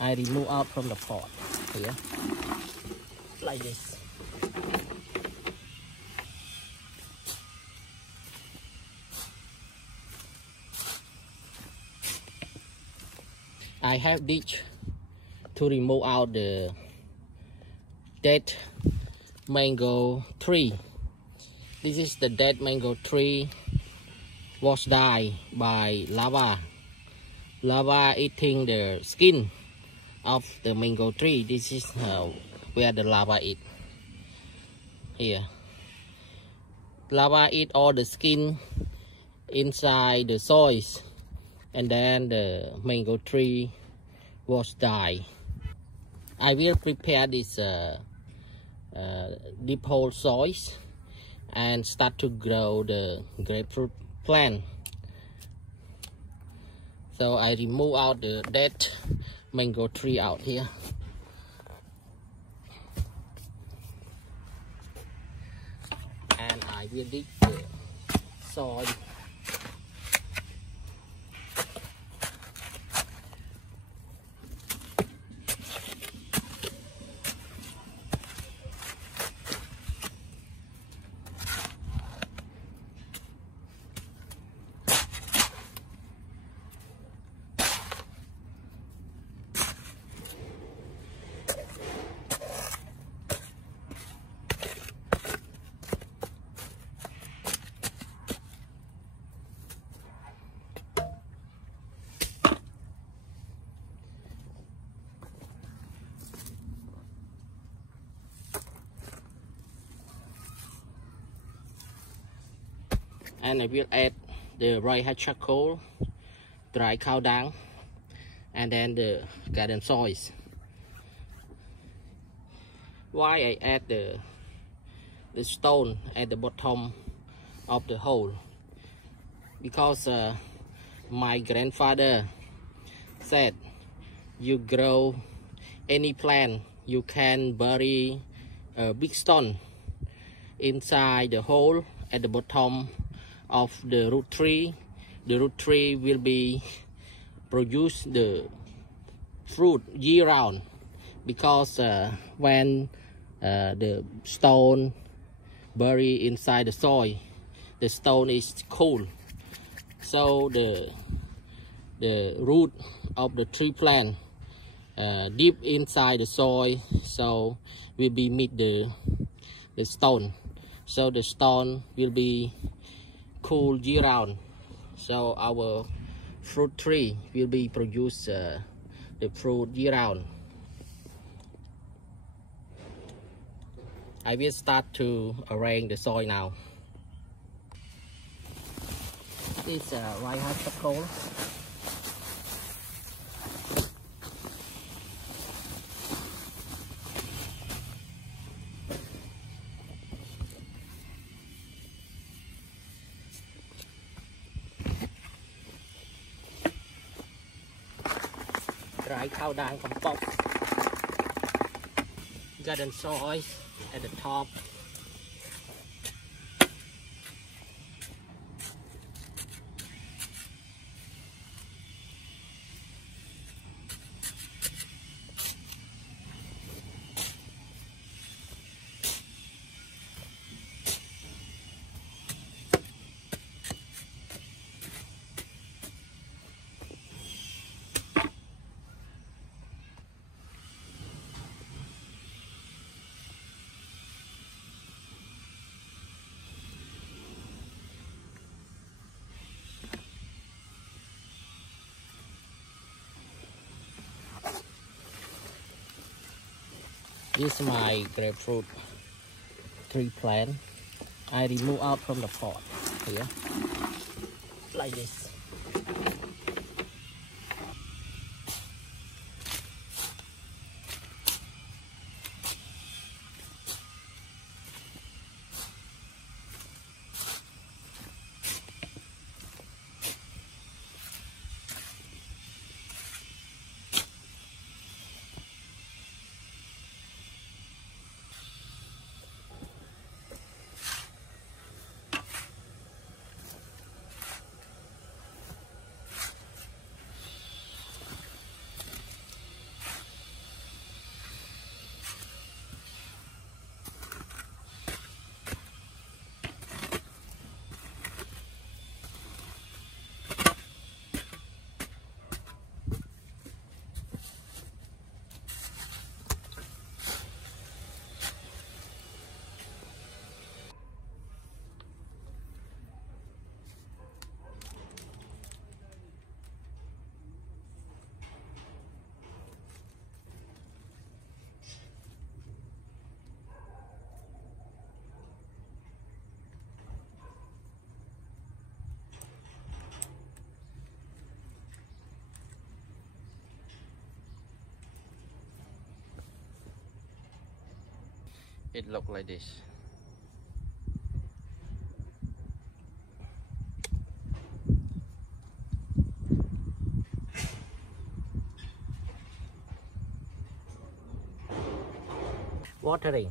I remove out from the pot here, like this. I have ditch to remove out the dead mango tree. This is the dead mango tree was died by lava. Lava eating the skin of the mango tree. This is where the lava eat. Here, lava eat all the skin inside the soil, and then the mango tree was die. I will prepare this deep hole soil and start to grow the grapefruit plant. So I remove out the dead mango tree out here. And I will dig the soil. And I will add the dry hot charcoal, dry cow dung, and then the garden soil. Why I add the stone at the bottom of the hole? Because my grandfather said, you grow any plant, you can bury a big stone inside the hole at the bottom of the root tree. The root tree will be produce the fruit year round, because when the stone bury inside the soil, the stone is cool, so the root of the tree plant deep inside the soil, so will be meet the stone, so the stone will be cool year round, so our fruit tree will be produce the fruit year round. I will start to arrange the soil now. This is dry hot charcoal. Dry cow dung compost, garden soil at the top. This is my grapefruit tree plant. I remove out from the pot here, like this. It look like this. Watering.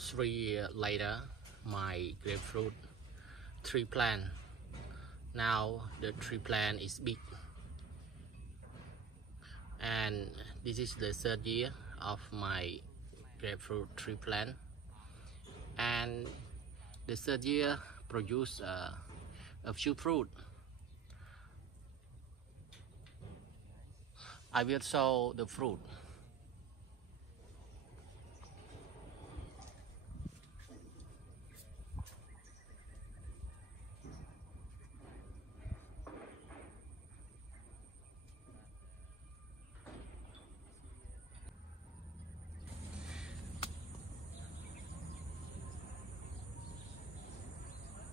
Three years later, my grapefruit tree plant. Now the tree plant is big, and this is the third year of my grapefruit tree plant, and the third year produce a few fruit. I will show the fruit.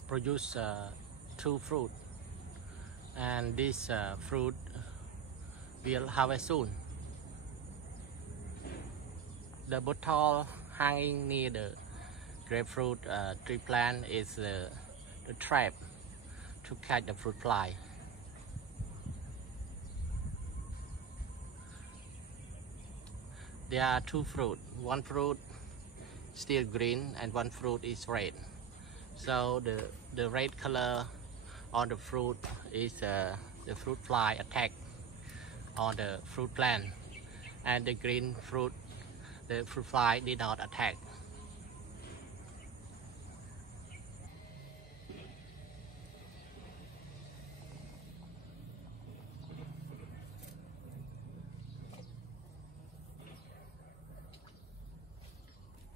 Produce two fruit, and this fruit will harvest soon. The bottle hanging near the grapefruit tree plant is the trap to catch the fruit fly. There are two fruit. One fruit still green and one fruit is red. So the red color on the fruit is the fruit fly attack on the fruit plant, and the green fruit, the fruit fly did not attack.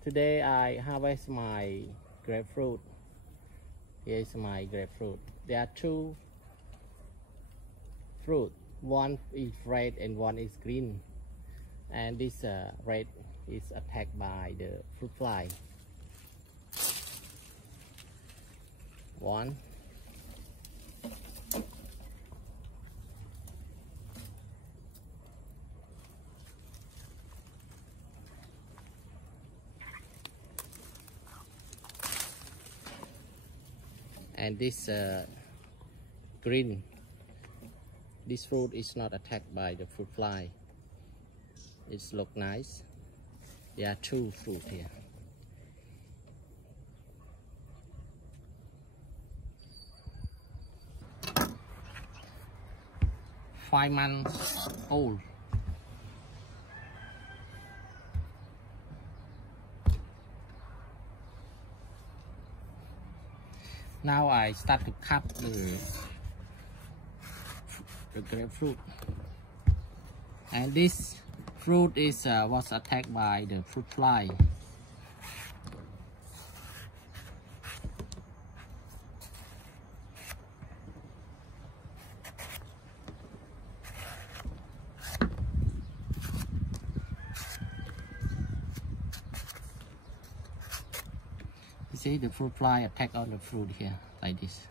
Today I harvest my grapefruit. Here is my grapefruit. There are two fruit. One is red and one is green. And this red is attacked by the fruit fly. One. And this green, this fruit is not attacked by the fruit fly. It looks nice. There are two fruit here. 5 months old. Now I start to cut the grapefruit, and this fruit is was attacked by the fruit fly. You see the fruit fly attack on the fruit here like this.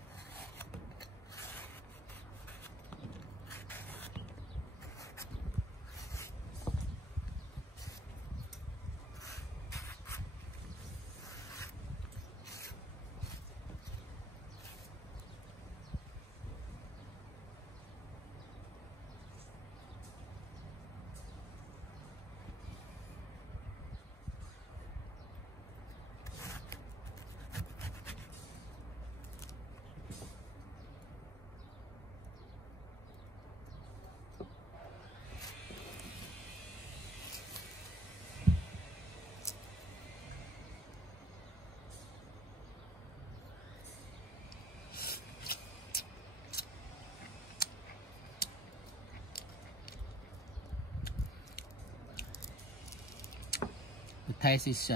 taste is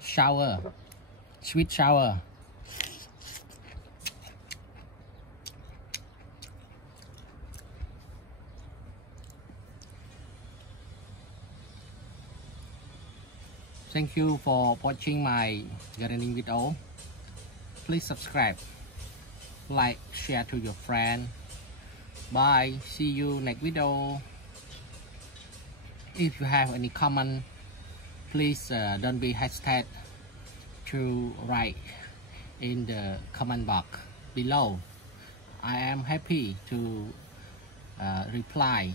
sour, sweet sour. Thank you for watching my gardening video. Please subscribe, like, share to your friend. Bye. See you next video. If you have any comment, please don't be hesitant to write in the comment box below. I am happy to reply